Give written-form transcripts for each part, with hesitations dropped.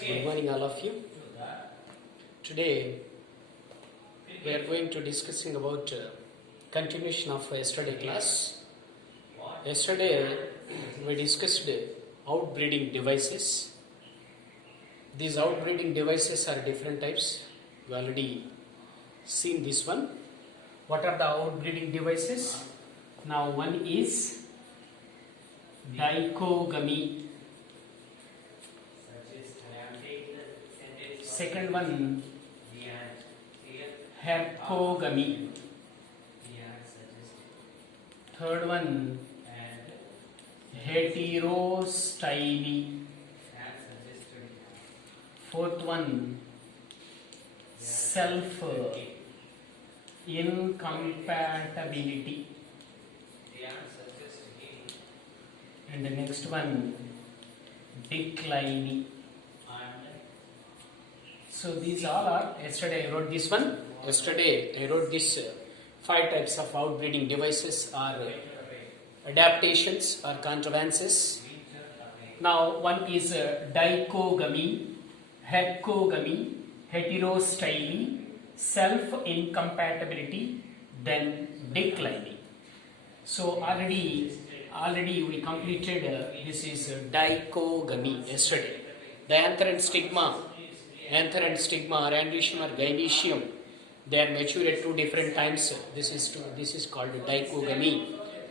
Good morning all of you. Today we are going to discussing about continuation of yesterday class. Yesterday we discussed outbreeding devices. These outbreeding devices are different types. We already seen this one. What are the outbreeding devices? Now one is dichogamy. Second one, hercogamy. Third one, heterostyly. Fourth one, self incompatibility. And the next one, declining. So these all are, yesterday I wrote this one. Yesterday I wrote this 5 types of outbreeding devices are adaptations or contrivances. Now one is dichogamy, hercogamy, heterostyly, self-incompatibility, then declining. So already we completed this is dichogamy yesterday. The anther and stigma or andrecium or gynoecium, they are mature at 2 different times. This is called dichogamy.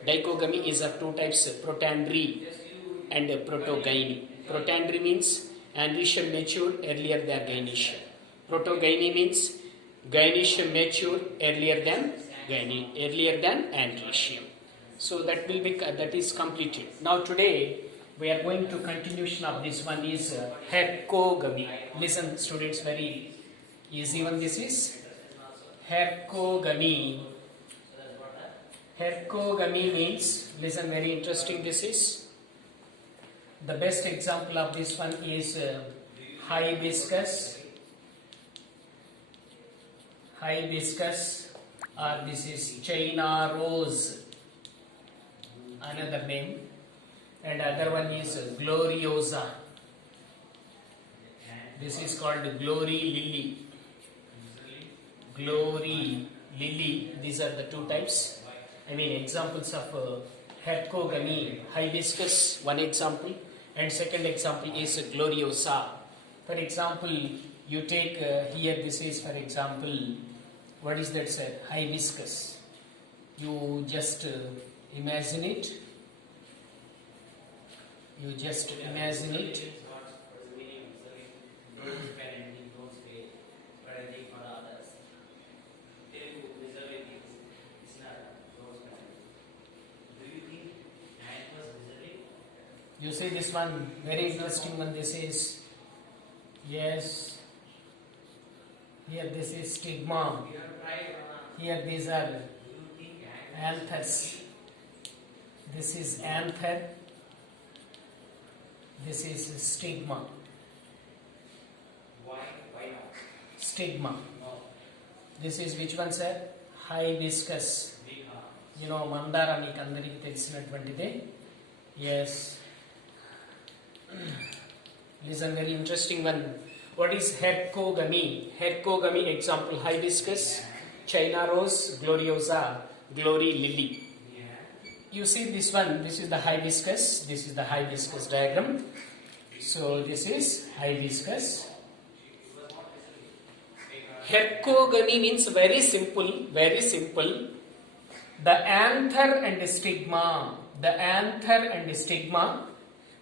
Dichogamy is of 2 types, protandry and protogyny. Protandry means andrecium mature earlier than gynoecium. Protogyny means gynoecium mature earlier than andrecium. So that is completed. Now today we are going to continuation of this one is hercogamy. Listen students, very easy one this is. Hercogamy. Hercogamy means, listen, very interesting this is. The best example of this one is hibiscus. Hibiscus, or this is China rose, another name. And other one is gloriosa. This is called glory lily. Glory lily. These are the 2 types. Examples of hercogamy. Hibiscus, one example, and second example is gloriosa. For example, you take here. This is, for example, what is that said? Hibiscus. You just imagine it. You see this one, very interesting one. This is, yes, here this is stigma. Here these are anthers. This is anther. This is stigma. Why not? Stigma. This is which one, sir? Hibiscus. Mandara meeku andariki telisinatvantide. Yes. Listen, very interesting one. What is hercogamy? Hercogamy example: hibiscus, China rose, gloriosa, glory lily. You see this one, this is the hibiscus. This is the hibiscus diagram. So this is hibiscus. Hercogamy means very simple. The anther and stigma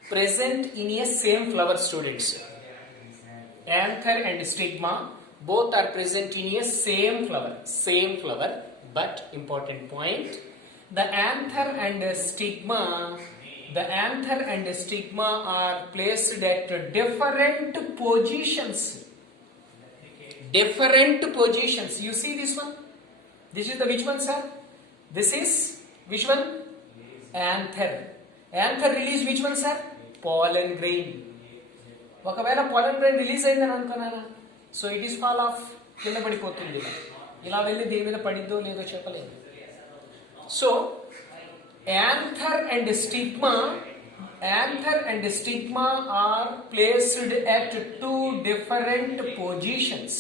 present in a same flower, students. Anther and stigma both are present in a same flower. But important point, the anther and stigma are placed at different positions. You see this one? This is the which one, sir? This is which one? Anther. Anther release which one, sir? Pollen grain. ఒకవేళ pollen grain release అయిందని అనుకున్నారా? So it is fall of, కింద పడిపోతుంది. ఇలా వెళ్ళి దేని మీద పడిద్దో లేదో చెప్పలేదు. So anther and stigma Anther and stigma are placed at two different positions.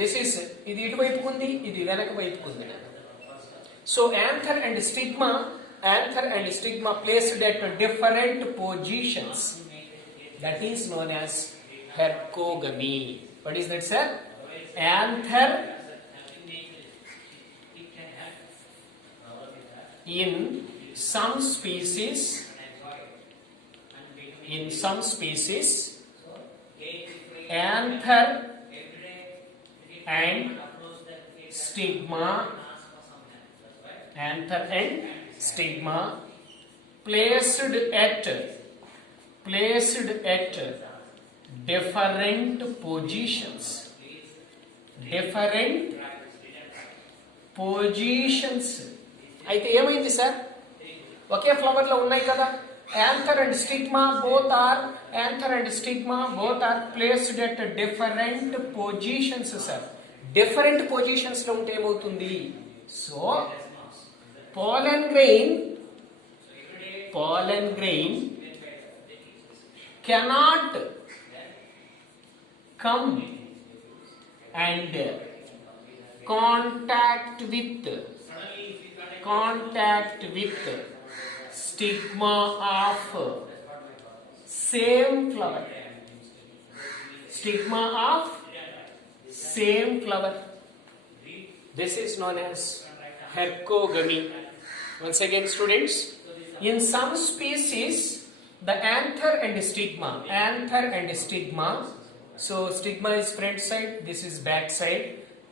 This is ఇది ఇటువైపు ఉంది, ఇది వెనక వైపు ఉంది. So anther and stigma placed at different positions. That is known as hercogamy. What is that, sir? Anther in some species anther and stigma placed at different positions. అయితే ఏమైంది sir? ఒకే flower లో ఉన్నాయి కదా. Anther and stigma both are placed at different positions sir. Different positions లో ఉంటే ఏమవుతుంది? So pollen grain cannot come and contact with stigma of same flower. This is known as hercogamy. Once again, students, in some species the anther and stigma, so stigma is front side, this is back side.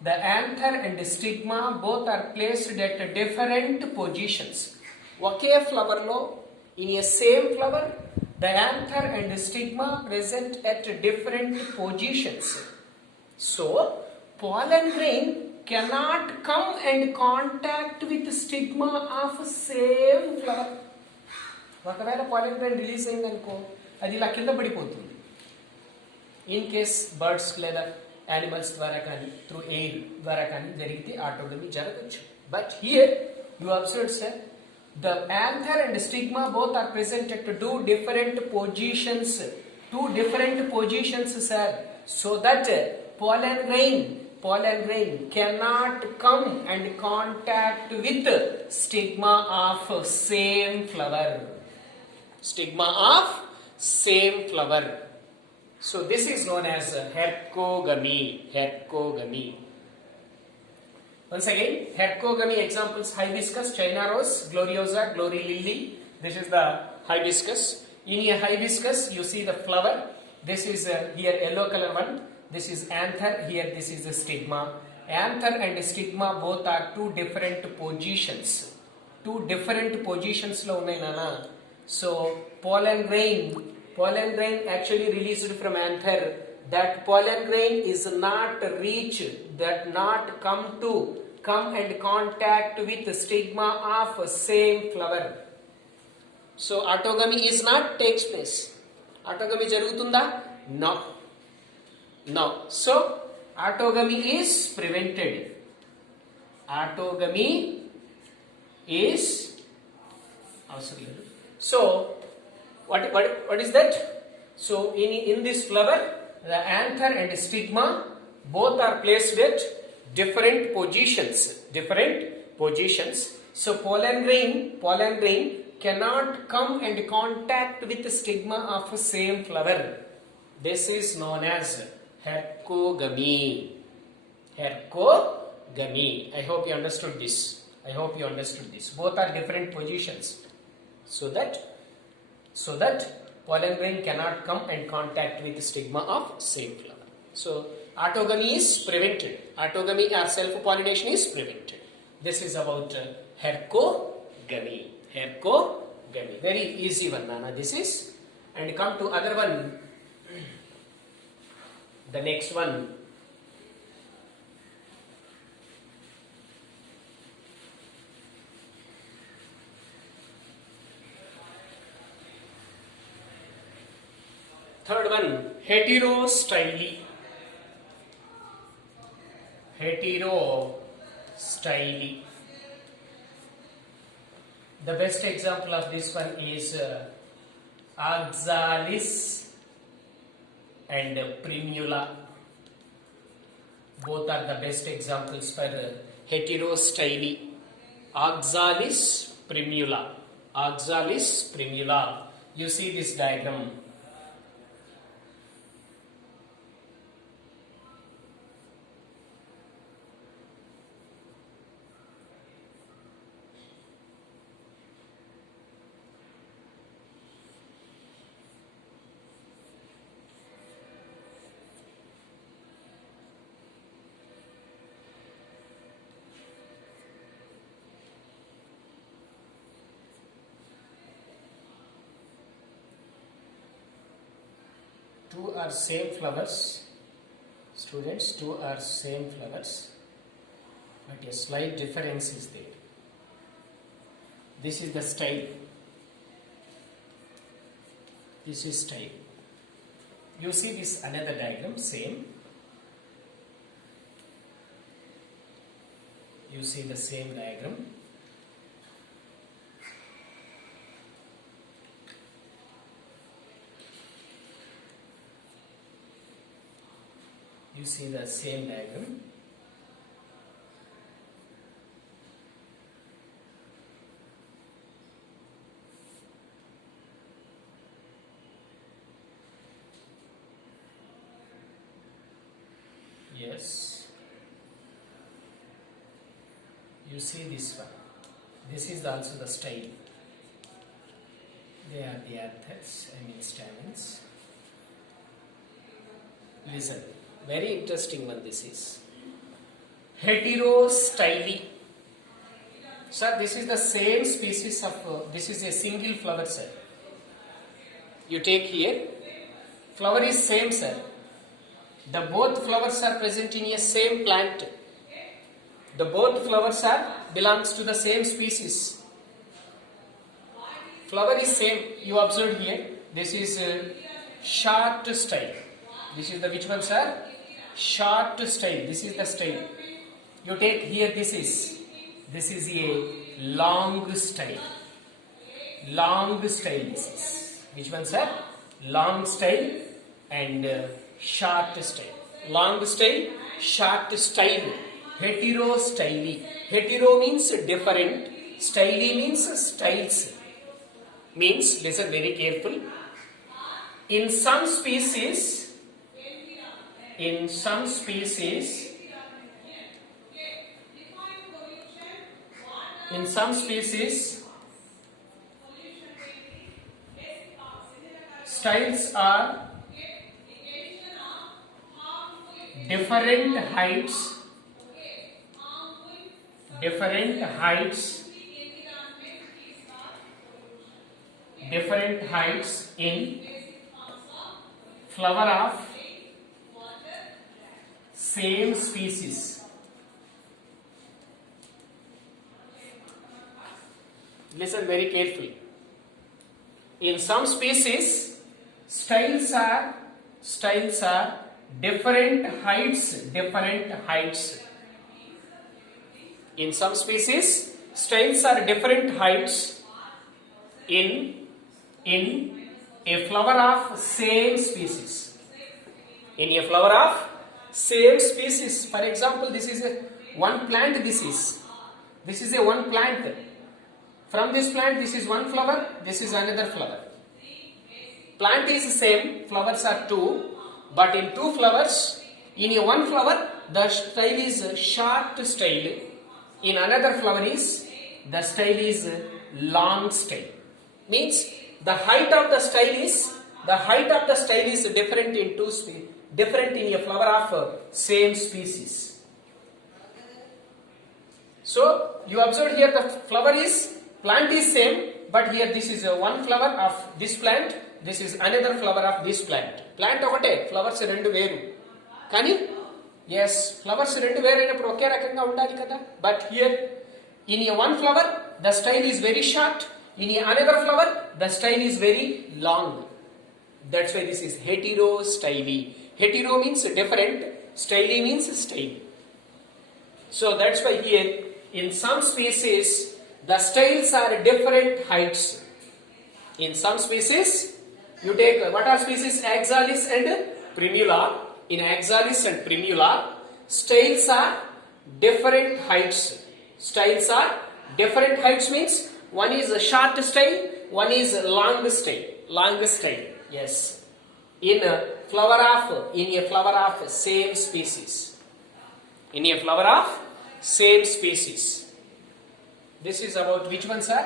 The anther and stigma both are placed at different positions. Okay flower లో, in a same flower, the anther and stigma present at different positions. So pollen grain cannot come and contact with stigma of same flower. ఒకవేళ pollen grain release అయిందనుకో, అది ఇలా కింద పడిపోతుంది. In case birds లేదా animals ద్వారా కానీ through air ద్వారా కానీ జరిగితే ఆటోగమీ జరగచ్చు. But here you observe sir, the anther and stigma both are present at two different positions, sir, so that pollen grain cannot come and contact with stigma of same flower. So this is known as hercogamy. Once again, hercogamy examples: hibiscus, China rose, gloriosa, glory lily. This is the hibiscus. In a hibiscus, you see the flower. This is here yellow color one. This is anther. Here this is the stigma. Anther and stigma both are two different positions. లో ఉన్నాయి నానా. So pollen grain actually released from anther. That pollen grain is not come and contact with the stigma of same flower. So autogamy is not takes place. Autogamy jarugutunda? No. So autogamy is prevented. So what is that? So in this flower, the anther and stigma both are placed at different positions. So pollen grain cannot come and contact with the stigma of the same flower. This is known as hercogamy. I hope you understood this. Both are different positions, so that pollen grain cannot come and contact with the stigma of same flower. So autogamy is prevented. Autogamy or self-pollination is prevented. This is about hercogamy. Very easy one, Nana. This is, and come to other one. The next one. Third one, heterostyly. The best example of this one is oxalis and primula. Both are the best examples for heterostyle. Oxalis primula. Oxalis primula. You see this diagram. Two are same flowers, students, two are same flowers, but a slight difference is there. This is the style. This is style. You see this another diagram, same. You see the same diagram. You see the same diagram. Yes. You see this one. This is also the style. They are the anthers, stamens. Listen. Very interesting one this is. Heterostyle. Sir, this is the same species of, this is a single flower, sir. You take here, flower is same, sir. The both flowers are present in a same plant. The both flowers are belongs to the same species. Flower is same. You observe here. This is short style. This is the which one, sir? Short style. This is the style. You take here. This is a long style. Long style. This is which one, sir? Long style and short style. Long style, short style. Heterostyle. Hetero means different. Style means styles. Means, listen very careful. In some species, styles are different heights in flower of same species. Listen very carefully. In some species, styles are different heights. In some species, styles are different heights in a flower of same species. In a flower of same species. For example, this is a one plant. This is a one plant. From this plant, this is one flower. This is another flower. Plant is same. Flowers are two. But in two flowers, in a one flower, the style is short style. In another flower the style is long style. Means the height of the style is different in two species. Different in a flower of same species. So you observe here the plant is same, but here this is one flower of this plant, this is another flower of this plant. Plant ఒకటే, flowers రెండు వేరు. కానీ yes, flowers రెండు వేరు అయినప్పుడు ఒకే రకంగా ఉండాలి కదా. But here in a one flower the style is very short, in a another flower the style is very long. That's why this is heterostyle. Hetero means different, style means style. So that's why here in some species The styles are different heights. In some species, you take what are species? Oxalis and Primula. In Oxalis and Primula, styles are different heights. Styles are different heights means one is a short style, one is a long style. Long style, yes. In a flower of same species. In a flower of same species. This is about which one, sir?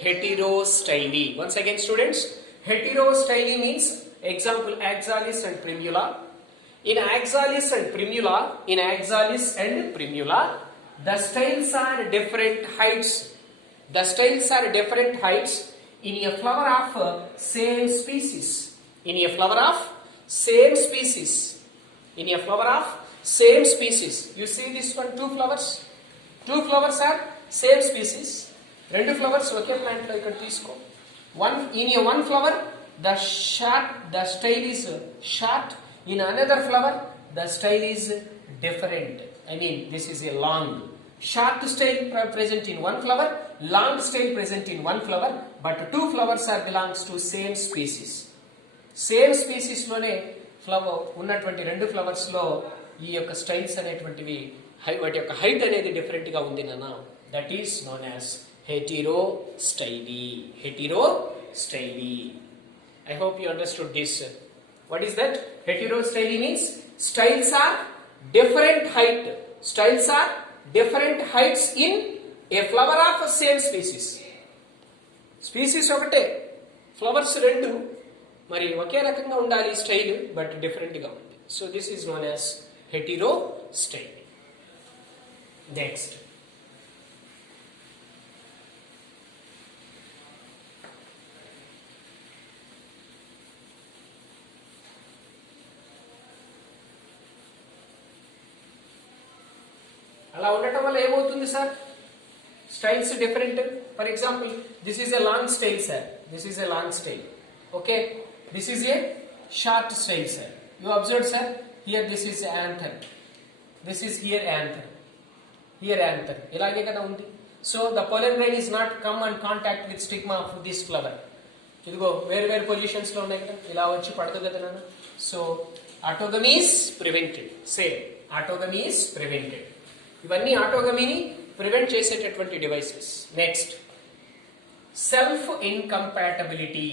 Heterostyly. Once again, students, heterostyly means example Oxalis and Primula. In Oxalis and Primula, the styles are different heights. The styles are different heights in a flower of same species. In a flower of same species. In a flower of same species. You see this one, two flowers. Two flowers are same species. రెండు flowers ఒకే plant లో ఇక్కడ తీసుకో. One flower the style is short. In another flower the style is different. I mean this is a long. Short style present in one flower, long style present in one flower, but two flowers are belongs to same species. Same species లోనే flower ఉన్నటువంటి రెండు flowers లో ఈ యొక్క styles అనేటువంటివి వాటి యొక్క height అనేది డిఫరెంట్ గా ఉంది నాన్న. That is known as heterostyly. Heterostyly. I hope you understood this. What is that? Heterostyly means styles are different height. Styles are different heights in a flower of same species. Species ఒకటే, flowers రెండు, మరి ఒకే రకంగా ఉండాలి style, but different గా ఉంది. So this is known as heterostyly. Next. అలా ఉండటం వల్ల ఏమవుతుంది sir? Styles different. For example this is a long style sir. This is a long style. Okay, this is a short style sir. You observe sir, here this is anther, this is here anther, here anther. ఇలాగే కదా ఉంది. So the pollen grain is not come and contact with stigma of this flower. ఇదిగో వేరు వేరు positions లో ఉన్నాయి కదా, ఇలా వచ్చి పడదు కదా నాన్న. So autogamy is prevented. Same autogamy is prevented. ఇవన్నీ ఆటోగమీని ప్రివెంట్ చేసేటటువంటి devices. Next, self incompatibility.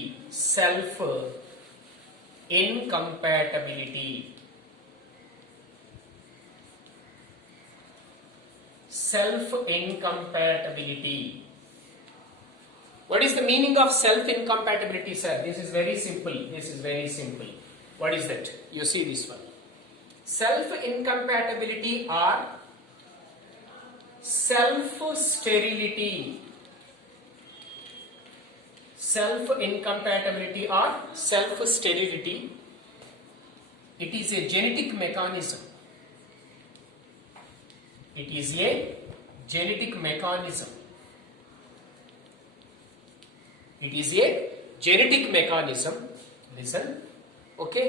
Self incompatibility. Self incompatibility. What is the meaning of self incompatibility, sir? This is very simple. This is very simple. What is that? You see this one. Self incompatibility or self sterility. Self incompatibility or self sterility. It is a genetic mechanism. It is a genetic mechanism. It is a genetic mechanism. Listen, okay?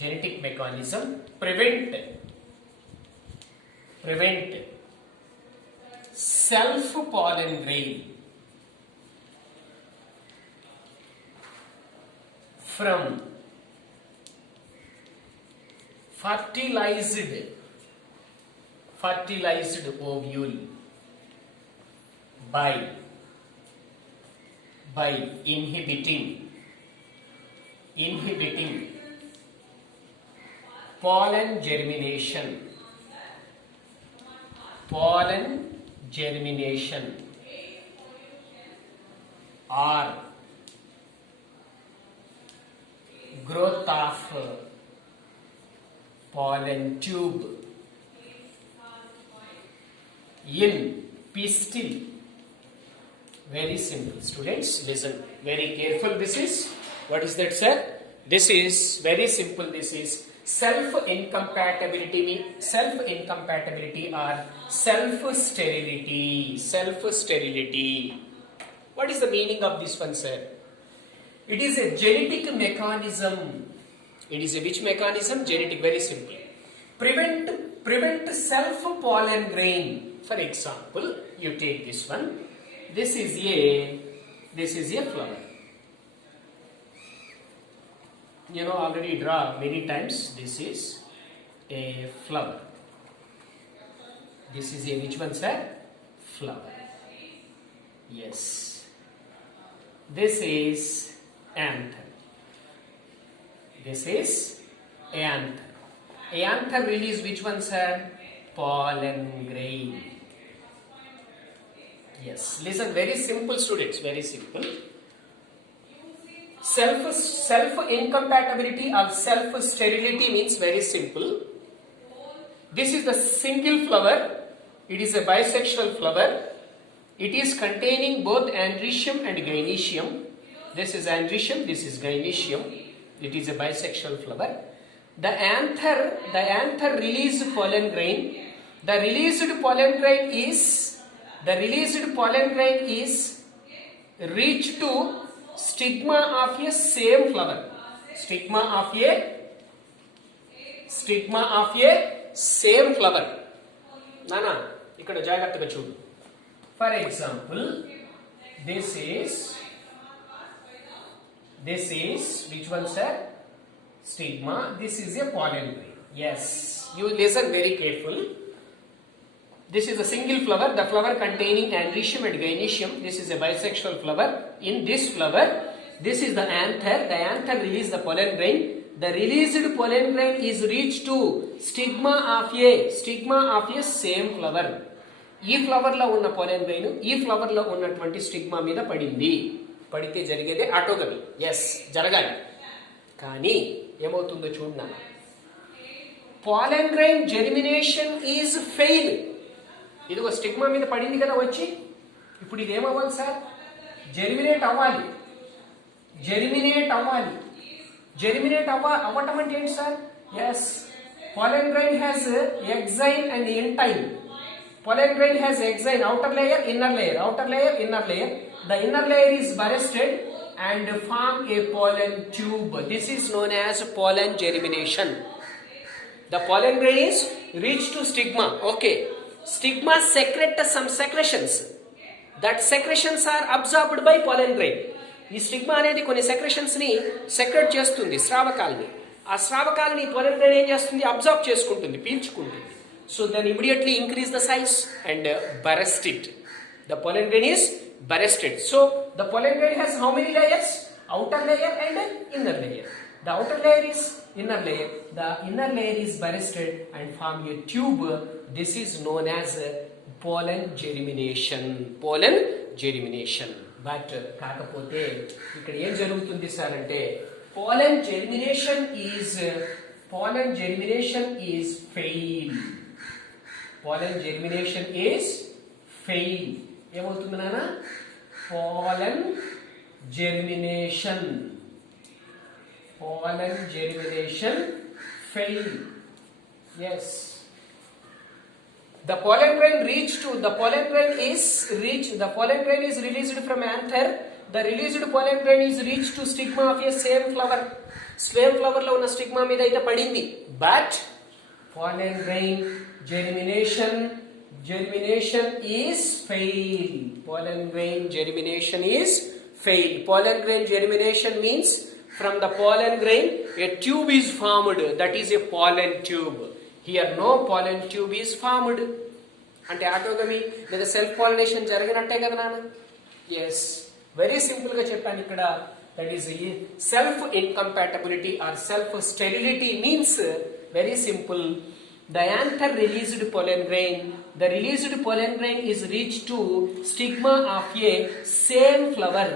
Genetic mechanism prevent self pollen grain from fertilized ovule by inhibiting pollen germination or growth of pollen tube in pistil. Very simple, students. Listen very careful. This is, what is that, sir? This is very simple. This is self incompatibility or self sterility. What is the meaning of this one, sir? It is a genetic mechanism. It is a which mechanism? Genetic. Very simple. Prevent self pollen grain. For example, you take this one. this is a flower. You know, already draw many times. This is a flower. This is a, which one, sir? Flower. Yes. This is anther. This is anther. Anther release which one, sir? Pollen grain. Yes. Listen, very simple, students. Very simple. Self incompatibility or self sterility means very simple. This is the single flower. It is a bisexual flower. It is containing both androecium and gynoecium. This is androecium, this is gynoecium. It is a bisexual flower. The anther release pollen grain. The released pollen grain is reached to stigma of a same flower. Stigma of a same flower. Nana, ikkada jagattaga chudu. For example, this is which one, sir? Stigma. This is a pollen grain. Yes, you listen very careful. This is a single flower, the flower containing androecium and gynoecium. This is a bisexual flower. In this flower, this is the anther. The anther releases the pollen grain. The released pollen grain is reached to stigma of a same flower. ఈ flower లో ఉన్న pollen grain ఈ flower లో ఉన్నటువంటి stigma మీద పడింది. పడితే జరిగేదే ఆటోగమి. ఎస్, జరగాలి. కానీ ఏమవుతుందో చూడనా. Pollen grain germination is fail. ఇదిగో స్టిగ్మా మీద పడింది కదా వచ్చి. ఇప్పుడు ఇది ఏమవ్వాలి సార్? జెర్మినేట్ అవ్వాలి. అవ్వటం అంటే ఏంటి సార్? Yes, pollen grain has exine and intine. Pollen grain has exine, outer layer, inner layer. The inner layer is bursted and form a pollen tube. This is known as pollen germination. The pollen grain is reached to stigma. Okay. Stigma secrete some secretions. That secretions are absorbed by pollen grain. ఈ stigma అనేది కొన్ని secretions ని secret చేస్తుంది, స్రావకాలని. ఆ స్రావకాలని pollen grain ఏం చేస్తుంది? Absorb చేసుకుంటుంది, పీల్చుకుంటుంది. So then immediately increase the size and burst it. The pollen grain is bursted. So the pollen grain has how many layers? Outer layer and inner layer. The outer layer is inner layer. The inner layer is bursted and form a tube. This is known as pollen germination. But కాకపోతే ఇక్కడ ఏం జరుగుతుంది sir అంటే pollen germination is fail. Pollen germination is fail. ఏమవుతుంది నాన్న? Pollen germination fail. Yes. The pollen grain is released from anther. The released pollen grain is reached to stigma of a same flower. Same flower లో ఉన్న stigma మీద అయితే పడింది. But pollen grain germination is fail. Pollen grain germination means from the pollen grain a tube is formed. That is a pollen tube. Here no pollen tube is formed. అంటే ఆటోగమి లేదా self pollination జరిగినట్టే కదా నాన్న. Yes, very simple గా చెప్పాను ఇక్కడ. That is self incompatibility or self sterility means very simple. The anther released pollen grain. The released pollen grain is reached to stigma of a same flower.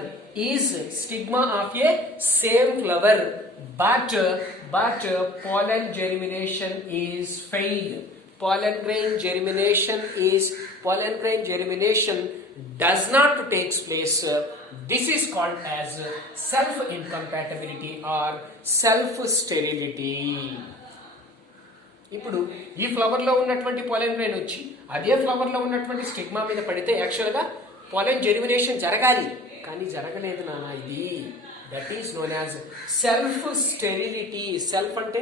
But pollen germination is failed. Pollen grain germination does not take place. This is called as self incompatibility or self sterility. ఇప్పుడు ఈ flower లో ఉన్నటువంటి pollen grain వచ్చి అదే flower లో ఉన్నటువంటి stigma మీద పడితే యాక్చువల్ గా pollen germination జరగాలి, కానీ జరగలేదు నాన్న. ఇది that is known as self sterility. Self అంటే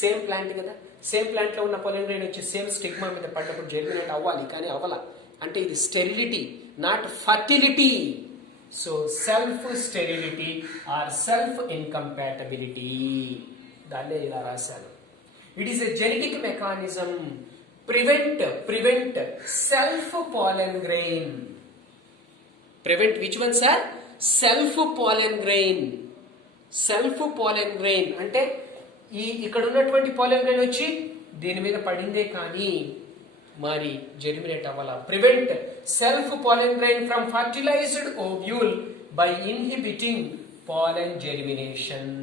సేమ్ ప్లాంట్ కదా. సేమ్ ప్లాంట్ లో ఉన్న pollen grain వచ్చి సేమ్ స్టిగ్మా మీద పడ్డప్పుడు జెర్మినేట్ అవ్వాలి, కానీ అవ్వాల. అంటే ఇది sterility not fertility. So self sterility or self incompatibility, దాన్నే ఇలా రాశాను. It is a genetic mechanism prevent self pollen grain. Prevent which one, sir? Self pollen grain. Self pollen grain అంటే ఇక్కడ ఉన్నటువంటి పాలెన్ గ్రెయిన్ వచ్చి దీని మీద పడిందే కానీ మరి జెర్మినేట్ అవ్వాల. Prevent self pollen grain from fertilized ovule by inhibiting pollen germination.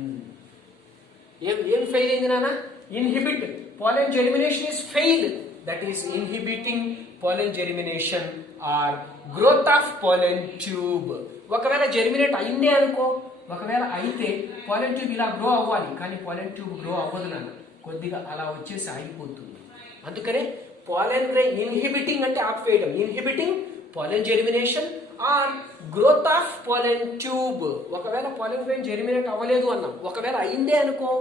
ఏం ఫెయిల్ అయింది నాన్న? Inhibit pollen germination is fail. That is inhibiting pollen germination or growth of pollen tube. ఒకవేళ జెర్మినేట్ అయిందే అనుకో, ఒకవేళ అయితే పాలెన్ ట్యూబ్ ఇలా గ్రో అవ్వాలి, కానీ పాలెన్ ట్యూబ్ గ్రో అవ్వదు నాన్న, కొద్దిగా అలా వచ్చేసి ఆగిపోతుంది. అందుకనే పాలెన్ గ్రెయిన్ ఇన్హిబిటింగ్ అంటే ఆపివేయడం, inhibiting pollen germination or growth of pollen tube. ఒకవేళ పాలెన్ గ్రెయిన్ జెర్మినేట్ అవ్వలేదు అన్నాం, ఒకవేళ అయిందే అనుకో,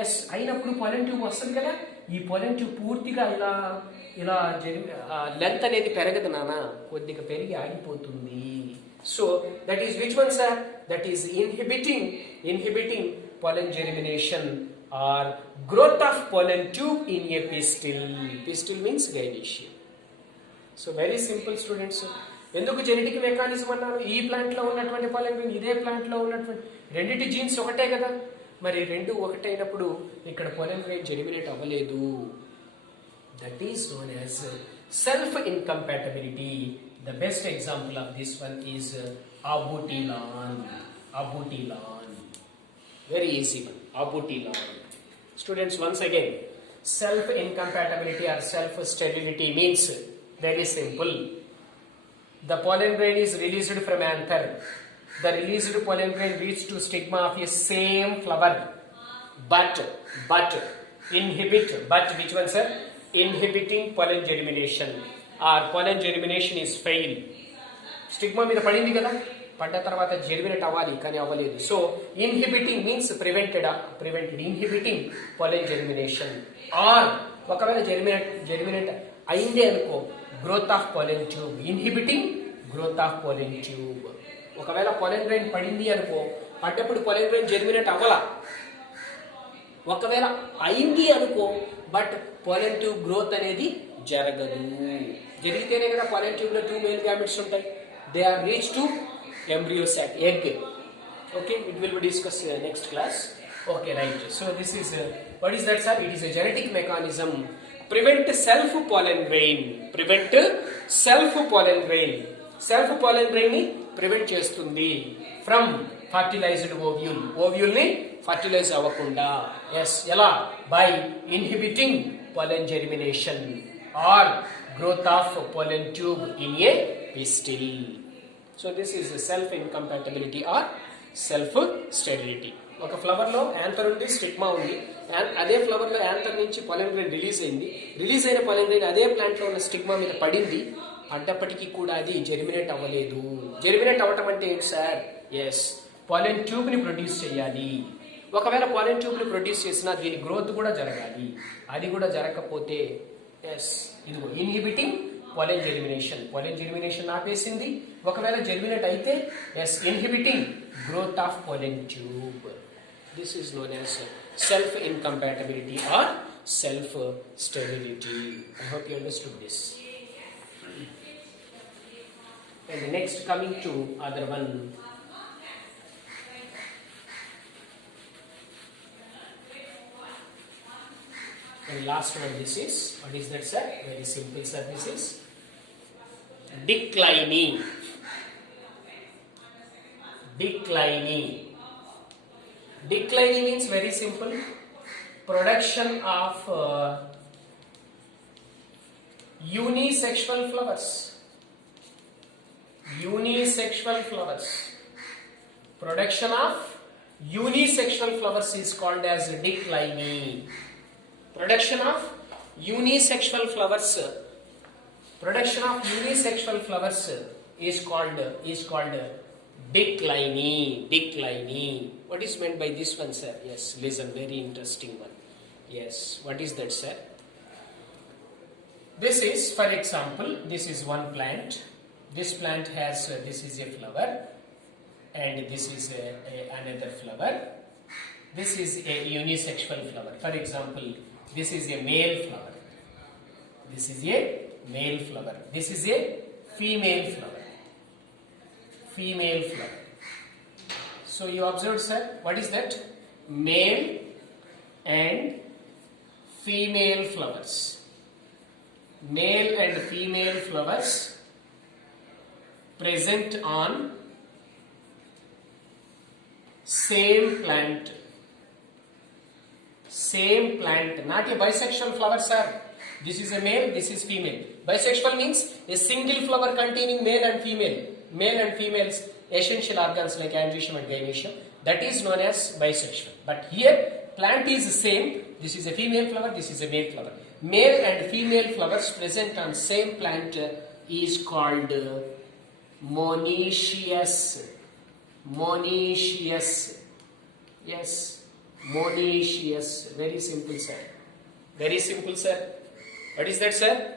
ఎస్ అయినప్పుడు పాలెన్ ట్యూబ్ వస్తుంది కదా, ఈ పాలెన్ ట్యూబ్ పూర్తిగా ఇలా ఇలా లెంత్ అనేది పెరగదు నాన్న, కొద్దిగా పెరిగి ఆగిపోతుంది. So that is which one, sir? That is inhibiting pollen germination or growth of pollen tube in a pistil. Pistil means gynoecium. So very simple students. ఎందుకు జెనెటిక్ మెకానిజం అన్నాను? ఈ ప్లాంట్ లో ఉన్నటువంటి పాలెన్ గ్రెయిన్ ఇదే plant లో ఉన్నటువంటి రెండిటి jeans ఒకటే కదా, మరి రెండు ఒకటే అయినప్పుడు ఇక్కడ పాలెన్ గ్రెయిన్ జెర్మినేట్ అవ్వలేదు. That is known as self incompatibility. The best example of this one is abutilon. Abutilon. Very easy one. Abutilon. Students, once again, self-incompatibility or self-sterility means very simple. The pollen grain is released from anther. The released pollen grain reaches to stigma of a same flower, but inhibit. But which one, sir? Inhibiting pollen germination. Or pollen germination is fail. Stigma మీద పడింది కదా, పడ్డ తర్వాత germinate అవ్వాలి కానీ అవ్వలేదు. So inhibiting means prevented inhibiting pollen germination. Or ఒకవేళ germinate అయిందే అనుకో, growth of pollen tube, inhibiting growth of pollen tube. ఒకవేళ పాలెన్ గ్రెయిన్ పడింది అనుకో, పడ్డప్పుడు పాలెన్ గ్రెయిన్ జెర్మినేట్ అవ్వాల, ఒకవేళ అయింది అనుకో బట్ పాలెన్ ట్యూబ్ గ్రోత్ అనేది జరగదు. జరిగితేనే కదా పాలెన్ ట్యూబ్ లో 2 మెయిల్ గ్యామెట్స్ ఉంటాయి. They are reach to embryo sac, egg. Okay, it will be discussed next class. Okay, right. So this is what is that, sir? It is a genetic mechanism. Prevent self pollen grain. Prevent self pollen grain. Self pollen grain ni prevent చేస్తుంది from fertilized ovule. Ovule ni fertilize అవ్వకుండా. Yes, ఎలా? By inhibiting pollen germination or growth of pollen tube in a pistil. So this is self incompatibility or self sterility. ఒక flower లో anther ఉంది, stigma ఉంది. అదే flower లో anther నుంచి pollen grain release అయింది. రిలీజ్ అయిన పాలెన్ గ్రెయిన్ అదే ప్లాంట్ లో ఉన్న స్టిగ్మా మీద పడింది. పడ్డప్పటికీ కూడా అది జెర్మినేట్ అవ్వలేదు. జెర్మినేట్ అవ్వటం అంటే ఏంటి సార్? ఎస్, పాలెన్ ట్యూబ్ ని ప్రొడ్యూస్ చేయాలి. ఒకవేళ పాలెన్ ట్యూబ్ ని ప్రొడ్యూస్ చేసినా దీని గ్రోత్ కూడా జరగాలి. అది కూడా జరగకపోతే ఎస్, ఇదిగో ఇన్హిబిటింగ్ పాలెన్ జెర్మినేషన్ ఆపేసింది. ఒకవేళ జెర్మినేట్ అయితే yes, inhibiting growth of pollen tube. This is known as self incompatibility or self sterility. I hope you understood this. And next, coming to other one, and last one, this is, what is that, sir? Very simple, sir. This is declining. Declining means very simple, production of unisexual flowers. Production of unisexual flowers is called as declining. Production of unisexual flowers is called declining. What is meant by this one, sir? Yes, listen, very interesting one. Yes, what is that, sir? This is, for example, this is one plant. This plant has this is a flower, and this is another flower. This is a unisexual flower. For example, this is a male flower. This is a male flower. This is a female flower. Female flower. So you observed, sir, what is that? Male and female flowers. Male and female flowers present on same plant. Same plant, not a bisexual flower, sir. This is a male, this is female. Bisexual means a single flower containing male and female. Male and female's essential organs like androecium and gynoecium. That is known as bisexual. But here, plant is the same. This is a female flower, this is a male flower. Male and female flowers present on same plant is called monoecious. Monoecious. Yes, monoecious. Very simple, sir. Very simple, sir. What is that, sir?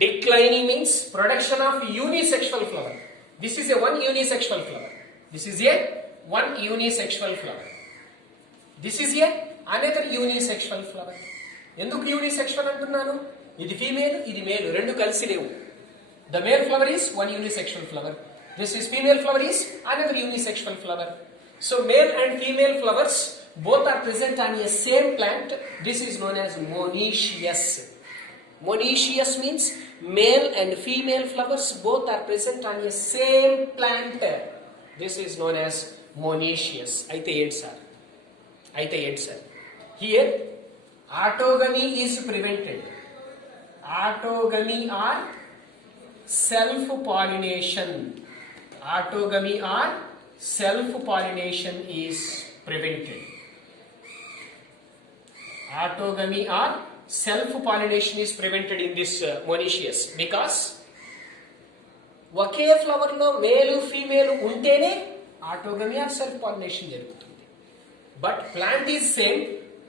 Declining means production of unisexual flower. This is a one unisexual flower. This is a one unisexual flower. This is a another unisexual flower. ఎందుకు unisexual అంటున్నాను? ఇది female, ఇది male, రెండు కలిసి లేవు. The male flower is one unisexual flower. This is female flower is another unisexual flower. So male and female flowers both are present on a same plant. This is known as monoecious. Monoecious means male and female flowers both are present on a same plant. This is known as monoecious. అయితే ఏంటి sir? అయితే ఏంటి sir? Here autogamy is prevented. Autogamy or self-pollination. Autogamy or self-pollination is prevented. Autogamy or self-pollination is prevented in this monoecious because okay flower లో మేలు female ఉంటేనే ఆటోగమీ are self pollination జరుగుతుంది. But plant is same,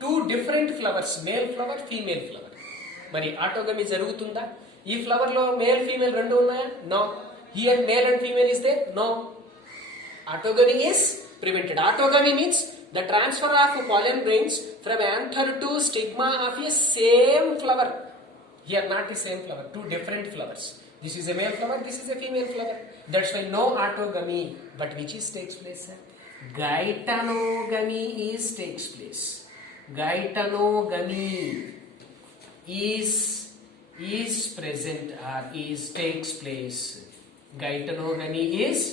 two different flowers, male flower, female flower. మరి ఆటోగమీ జరుగుతుందా? ఈ flower లో male female రెండు ఉన్నాయా? No. Here male and female is there? No. Autogamy is prevented. Autogamy means the transfer of pollen grains from anther to stigma of a same flower. Here not the same flower, two different flowers. This is a male flower, this is a female flower. That's why no autogamy. But which is takes place, sir? Geitonogamy takes place. Geitonogamy is present or takes place. Geitonogamy takes